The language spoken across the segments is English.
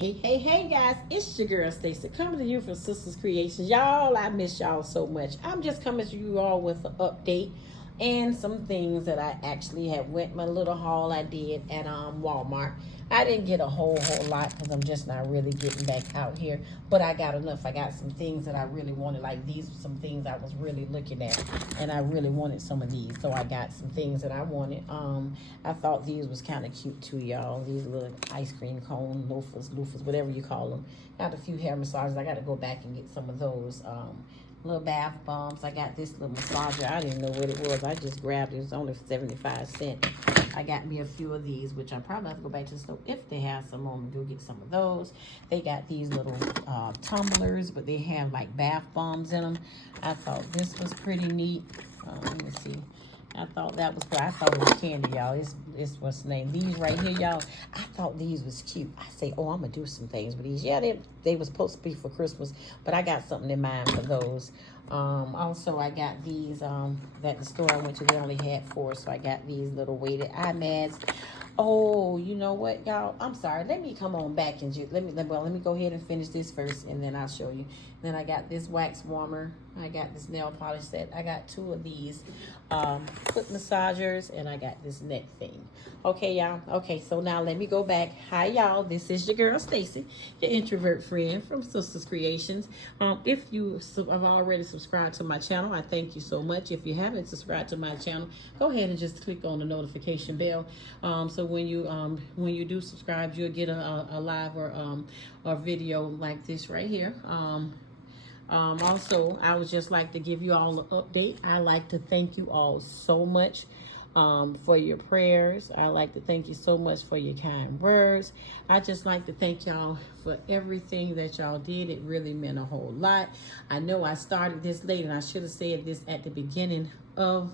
Hey guys, it's your girl Stacy coming to you from Sisters Creations. Y'all, I miss y'all so much. I'm just coming to you all with an update and some things that I actually had went my little haul I did at Walmart. I didn't get a whole lot because I'm just not really getting back out here, but I got enough. I got some things that I really wanted, like these were some things I was really looking at, and I really wanted some of these, so I got some things that I wanted. I thought these was kind of cute too, y'all. These little ice cream cone loafers, whatever you call them. Got a few hair massages. I got to go back and get some of those. Little bath bombs. I got this little massager. I didn't know what it was. I just grabbed it. It was only 75 cents. I got me a few of these, which I probably have to go back to the store if they have some on. Do get some of those. They got these little tumblers, but they have like bath bombs in them. I thought this was pretty neat. Let me see. I thought that was good. I thought it was candy, y'all. It's what's the name? These right here, y'all. I thought these was cute. I say, oh, I'm gonna do some things with these. Yeah, they was supposed to be for Christmas, but I got something in mind for those. Also, I got these that the store I went to, they only had 4, so I got these little weighted eye masks. Oh, you know what, y'all? I'm sorry. Let me come on back and let me go ahead and finish this first, and then I'll show you. Then I got this wax warmer. I got this nail polish set. I got 2 of these foot massagers, and I got this neck thing. Okay, y'all. Okay, so now let me go back. Hi, y'all. This is your girl Stacy, your introvert friend from Sisters Creations. If you have already subscribed to my channel, I thank you so much. If you haven't subscribed to my channel, go ahead and just click on the notification bell. So when you do subscribe, you'll get a live or video like this right here. Also, I would just like to give you all an update. I like to thank you all so much for your prayers. I like to thank you so much for your kind words. I just like to thank y'all for everything that y'all did. It really meant a whole lot. I know I started this late, and I should have said this at the beginning of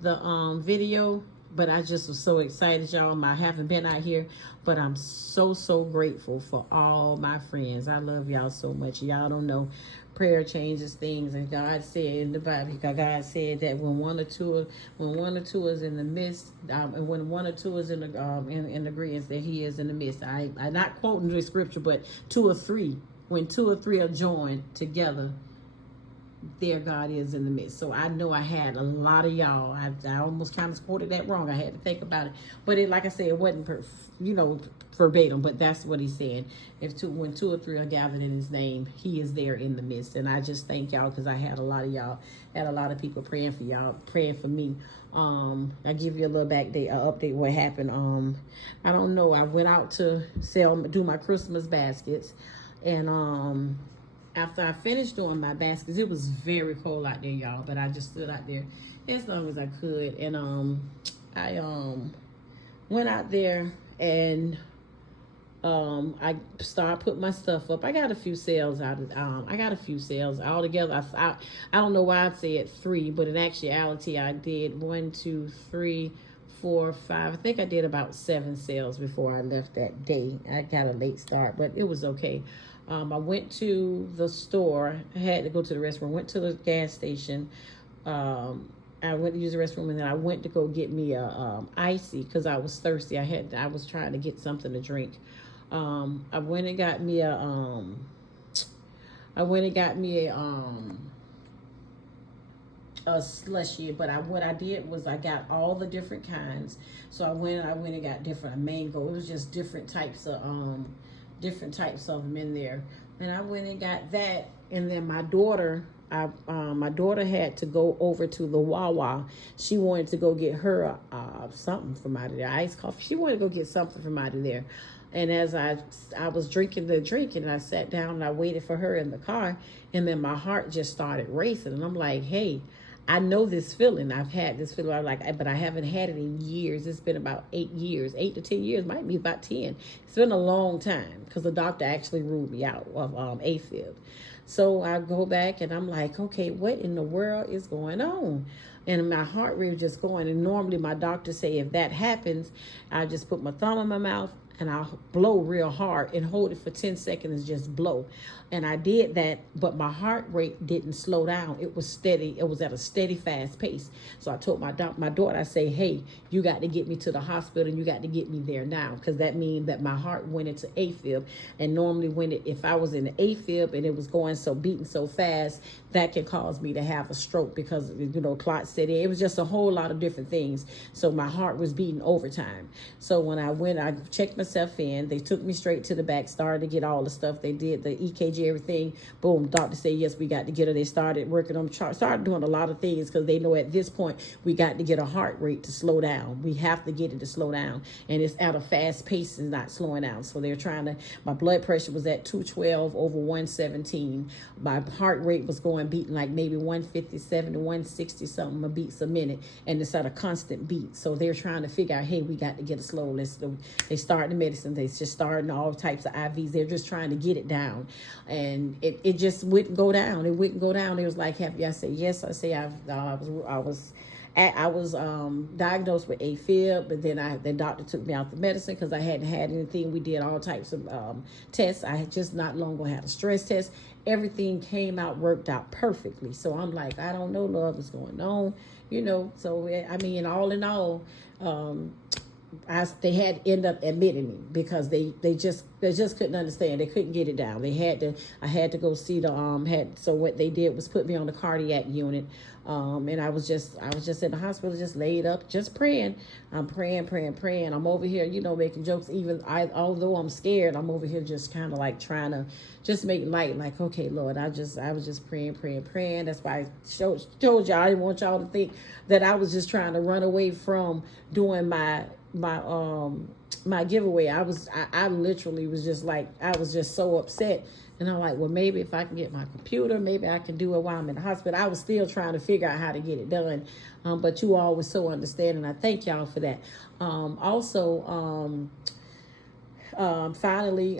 the video, but I just was so excited, y'all. I haven't been out here, but I'm so grateful for all my friends. I love y'all so much. Y'all don't know, prayer changes things, and God said in the Bible, God said that when one or two is in the midst, and when one or two is in agreement, that He is in the midst. I'm not quoting the scripture, but 2 or 3. When 2 or 3 are joined together, there God is in the midst. So I know I had a lot of y'all. I almost kind of quoted that wrong. I had to think about it, but like I said, it wasn't verbatim, but that's what He said. When 2 or 3 are gathered in His name, He is there in the midst. And I just thank y'all, because I had a lot of y'all, had a lot of people praying for y'all, praying for me. I give you a little update what happened. I don't know. I went out to do my Christmas baskets, and after I finished doing my baskets, it was very cold out there, y'all, but I just stood out there as long as I could. And I went out there, and I started putting my stuff up. I got a few sales out of I got a few sales altogether. I don't know why I said 3, but in actuality I did 1, 2, 3, 4, 5. I think I did about 7 sales before I left that day. I got a late start, but it was okay. I went to the store. I had to go to the restroom. Went to the gas station. I went to use the restroom, and then I went to go get me a icy, because I was thirsty. I was trying to get something to drink. I went and got me a slushy, but what I did was I got all the different kinds. So I went and got different mango. It was just different types of them in there. And I went and got that. And then my daughter had to go over to the Wawa. She wanted to go get her something from out of there, iced coffee. She wanted to go get something from out of there. And as I was drinking the drink, and I sat down and I waited for her in the car, and then my heart just started racing. And I'm like, hey, I know this feeling. I've had this feeling. I'm like, but I haven't had it in years. It's been about 8 years, 8 to 10 years, might be about 10. It's been a long time, because the doctor actually ruled me out of AFib. So I go back, and I'm like, okay, what in the world is going on? And my heart rate was just going. And normally my doctor say if that happens, I just put my thumb in my mouth. and I'll blow real hard and hold it for 10 seconds and just blow. And I did that, but my heart rate didn't slow down. It was steady. It was at a steady, fast pace. So I told my daughter, I say, hey, you got to get me to the hospital and you got to get me there now, because that means that my heart went into AFib. And normally if I was in the AFib and it was beating so fast, that can cause me to have a stroke because, clots set in. It was just a whole lot of different things. So my heart was beating overtime. So when I checked myself in. They took me straight to the back, started to get all the stuff. They did the EKG, everything. Boom, doctor said, yes, we got to get her. They started working on the chart, started doing a lot of things because they know at this point we got to get a heart rate to slow down. We have to get it to slow down. And it's at a fast pace, it's not slowing down. So they're my blood pressure was at 212 over 117. My heart rate was beating like maybe 157 to 160 something beats a minute. And it's at a constant beat. So they're trying to figure out, hey, we got to get it slow. They start the medicine. They just starting all types of IVs. They're just trying to get it down. And it just wouldn't go down. It wouldn't go down. It was like, have you? I said, yes. I say, I was diagnosed with AFib, but then the doctor took me out the medicine because I hadn't had anything. We did all types of tests. I had just not long ago had a stress test. Everything came out, worked out perfectly. So I'm like, I don't know, Lord, what's going on, So I mean, all in all, they had to end up admitting me because they just couldn't understand. They couldn't get it down. I had to go see so what they did was put me on the cardiac unit. And I was just in the hospital, just laid up, just praying. I'm praying. I'm over here, making jokes. Although I'm scared, I'm over here just kind of like trying to just make light, like, okay, Lord, I was just praying. That's why I told y'all, I didn't want y'all to think that I was just trying to run away from doing my giveaway. I literally was just like, I was just so upset. And I'm like, well, maybe if I can get my computer, maybe I can do it while I'm in the hospital. I was still trying to figure out how to get it done. But you all were so understanding. I thank y'all for that. Finally,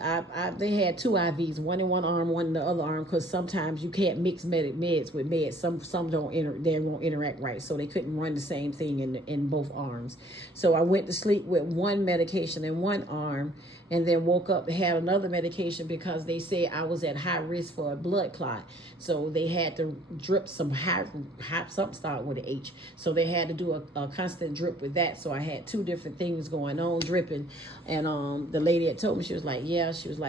they had two IVs, one in one arm, one in the other arm, because sometimes you can't mix meds with meds. Some they won't interact right, so they couldn't run the same thing in both arms. So I went to sleep with one medication in one arm, and then woke up and had another medication because they said I was at high risk for a blood clot. So they had to drip something start with an H. So they had to do a constant drip with that. So I had two different things going on, dripping. And the lady had told me, she was like,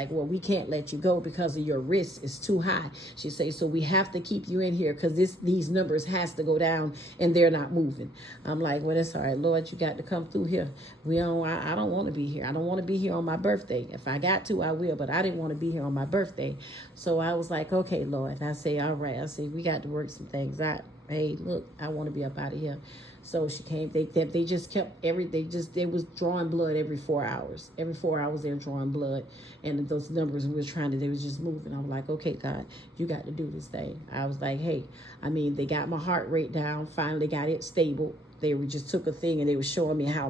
well, we can't let you go because of your risk is too high. She said, so we have to keep you in here because these numbers has to go down and they're not moving. I'm like, well, that's all right, Lord, you got to come through here. I don't want to be here. I don't want to be here on my birthday. If I got to, I will, but I didn't want to be here on my birthday. So I was like, okay, Lord. I say, all right. I say, we got to work some things out. Hey, look, I want to be up out of here. So she came. They just kept they was drawing blood every 4 hours. Every 4 hours they're drawing blood, and those numbers they was just moving. I was like, okay, God, you got to do this thing. I was like, hey, they got my heart rate down. Finally got it stable. They just took a thing and they were showing me how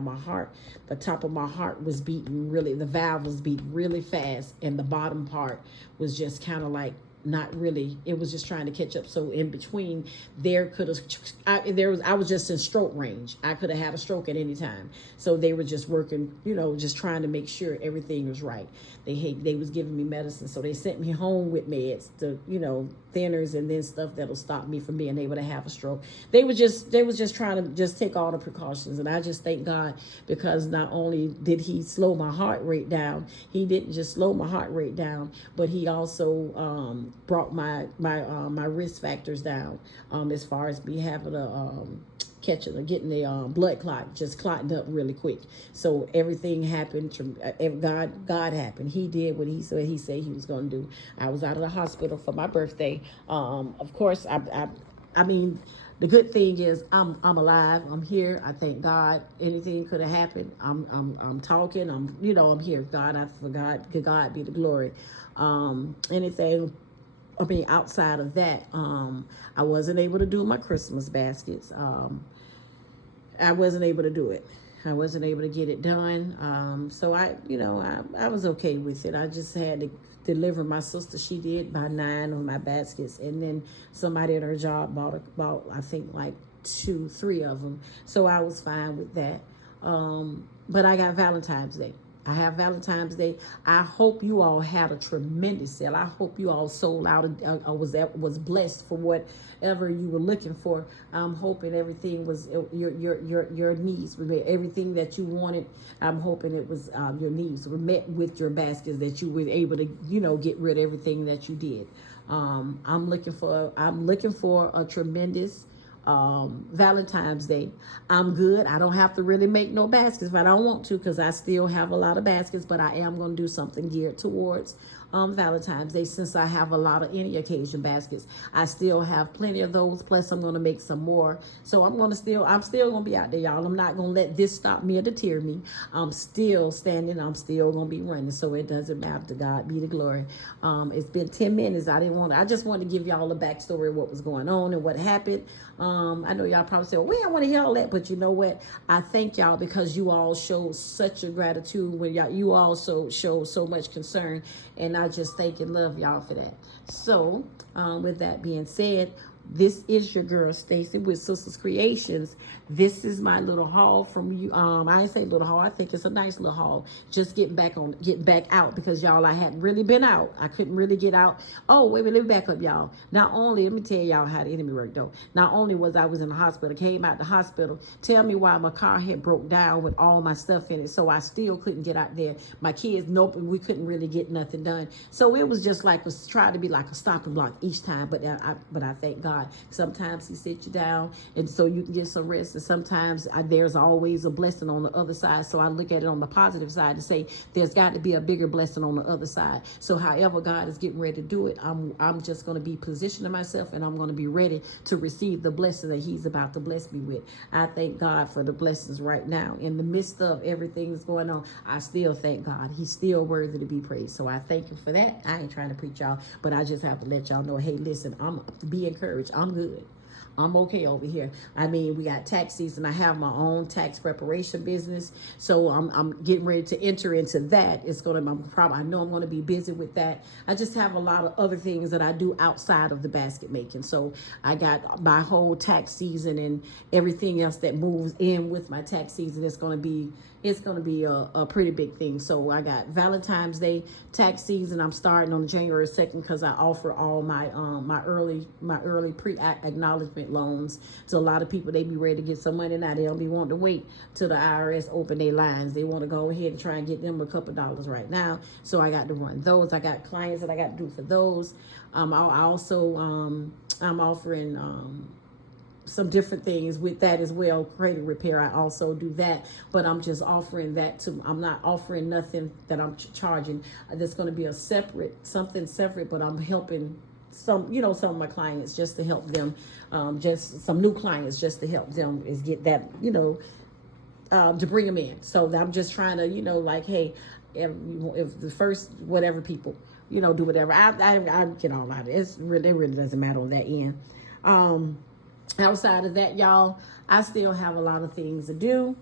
the top of my heart was beating the valve was beating really fast, and the bottom part was just kind of like not really, it was just trying to catch up. So in between I was just in stroke range. I could have had a stroke at any time. So they were just working, just trying to make sure everything was right. They was giving me medicine. So they sent me home with meds, thinners and then stuff that'll stop me from being able to have a stroke. They was just trying to just take all the precautions. And I just thank God, because not only did he slow my heart rate down, he didn't just slow my heart rate down, but he also brought my risk factors down, as far as me having getting the blood clot, just clotting up really quick. So everything happened. God happened. He did what he said he was going to do. I was out of the hospital for my birthday. Of course, the good thing is I'm alive. I'm here. I thank God. Anything could have happened. I'm talking. I'm here. To God be the glory. Outside of that, I wasn't able to do my Christmas baskets. I wasn't able to do it. I wasn't able to get it done. So I was okay with it. I just had to deliver my sister. She did buy 9 of my baskets, and then somebody at her job bought I think like 2-3 of them. So I was fine with that. But I got Valentine's Day. I have Valentine's Day. I hope you all had a tremendous sale. I hope you all sold out and was blessed for whatever you were looking for. I'm hoping everything was your needs were met. Everything that you wanted, I'm hoping it was your needs were met with your baskets, that you were able to, get rid of everything that you did. I'm looking for a tremendous Valentine's Day. I'm good. I don't have to really make no baskets if I don't want to, because I still have a lot of baskets, but I am going to do something geared towards Valentine's Day, since I have a lot of any occasion baskets. I still have plenty of those, plus I'm going to make some more. So I'm still going to be out there, y'all. I'm not going to let this stop me or deter me. I'm still standing. I'm still going to be running. So it doesn't matter. To God be the glory. It's been 10 minutes. I just wanted to give y'all a backstory of what was going on and what happened. I know y'all probably say, well, we don't want to hear all that, but you know what? I thank y'all, because you all showed such a gratitude when you also showed so much concern, and I just thank and love y'all for that. So, with that being said, this is your girl Stacy with Sisters Creations. This is my little haul from you. I ain't say little haul. I think it's a nice little haul. Just getting back out, because y'all, I hadn't really been out. I couldn't really get out. Oh, wait, let me back up, y'all. Not only, let me tell y'all how the enemy worked though. Not only was I in the hospital, came out the hospital, tell me why my car had broke down with all my stuff in it. So I still couldn't get out there. My kids, nope, we couldn't really get nothing done. So it was just like, was trying to be like a stopping block each time. But I thank God. Sometimes he sits you down and so you can get some rest. And sometimes there's always a blessing on the other side. So I look at it on the positive side and say, there's got to be a bigger blessing on the other side. So however God is getting ready to do it, I'm just going to be positioning myself, and I'm going to be ready to receive the blessing that he's about to bless me with. I thank God for the blessings right now. In the midst of everything that's going on, I still thank God. He's still worthy to be praised. So I thank him for that. I ain't trying to preach y'all, but I just have to let y'all know, hey, listen, be encouraged. I'm good. I'm okay over here. I mean, we got tax season. I have my own tax preparation business, so I'm getting ready to enter into that. I know I'm going to be busy with that. I just have a lot of other things that I do outside of the basket making. So I got my whole tax season and everything else that moves in with my tax season. It's going to be a pretty big thing. So I got Valentine's Day tax season. I'm starting on January 2nd, because I offer all my my early pre-acknowledgement loans to a lot of people. They be ready to get some money now. They don't be wanting to wait till the IRS open their lines. They want to go ahead and try and get them a couple dollars right now. So I got to run those. I got clients that I got to do for those. I'm offering some different things with that as well. Credit repair, I also do that, but I'm just offering that I'm not offering nothing that I'm charging. There's going to be something separate, but I'm helping some of my clients, just to help them, just some new clients, just to help them is get that, to bring them in. So I'm just trying to, like, hey, if the first whatever people, do whatever, I get all out of it. It really doesn't matter on that end. Outside of that, y'all, I still have a lot of things to do.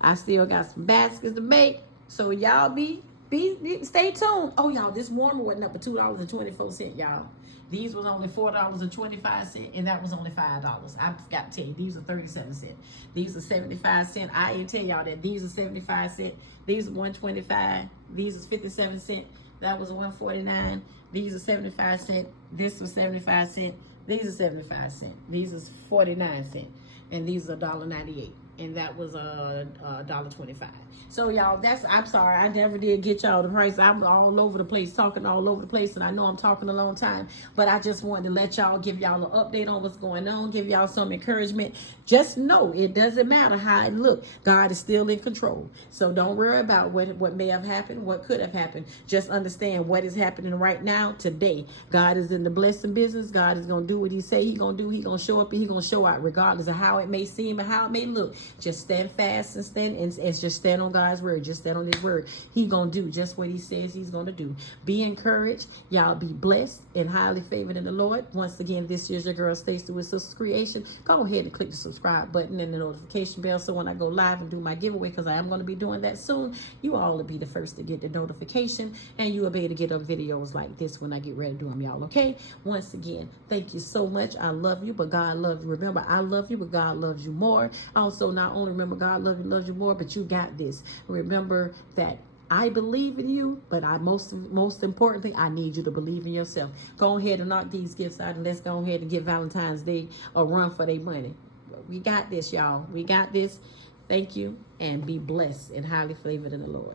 I still got some baskets to make. So y'all stay tuned. Oh, y'all, this warmer wasn't up for $2.24, y'all. These was only $4.25, and that was only $5. I forgot to tell you, these are 37 cents. These are 75 cents. I didn't tell y'all that these are 75 cents. These are 125. These is 57 cents. That was 149. These are 75 cents. This was 75 cents. These are 75 cents. These is 49 cents. And these are $1.98. And that was $1.25. So y'all, I'm sorry, I never did get y'all the price. I'm all over the place, talking all over the place, and I know I'm talking a long time, but I just wanted to let y'all, give y'all an update on what's going on, give y'all some encouragement. Just know it doesn't matter how it look. God is still in control. So don't worry about what may have happened, what could have happened. Just understand what is happening right now, today. God is in the blessing business. God is going to do what he say he going to do. He going to show up and he going to show out, regardless of how it may seem and how it may look. Just stand fast and just stand on God's word. Just stand on his word. He gonna do just what he says he's gonna do. Be encouraged. Y'all be blessed and highly favored in the Lord. Once again, this is your girl Stacy with Sisters Creation. Go ahead and click the subscribe button and the notification bell, so when I go live and do my giveaway, because I am going to be doing that soon, you all will be the first to get the notification, and you will be able to get up videos like this when I get ready to do them, y'all. Okay, once again, thank you so much. I love you, but God loves you. Remember, I love you, but God loves you more. Also, not only remember God loves you more, but you got this. Remember that I believe in you, but most importantly, I need you to believe in yourself. Go ahead and knock these gifts out, and let's go ahead and give Valentine's Day a run for their money. We got this, y'all. We got this. Thank you, and be blessed and highly favored in the Lord.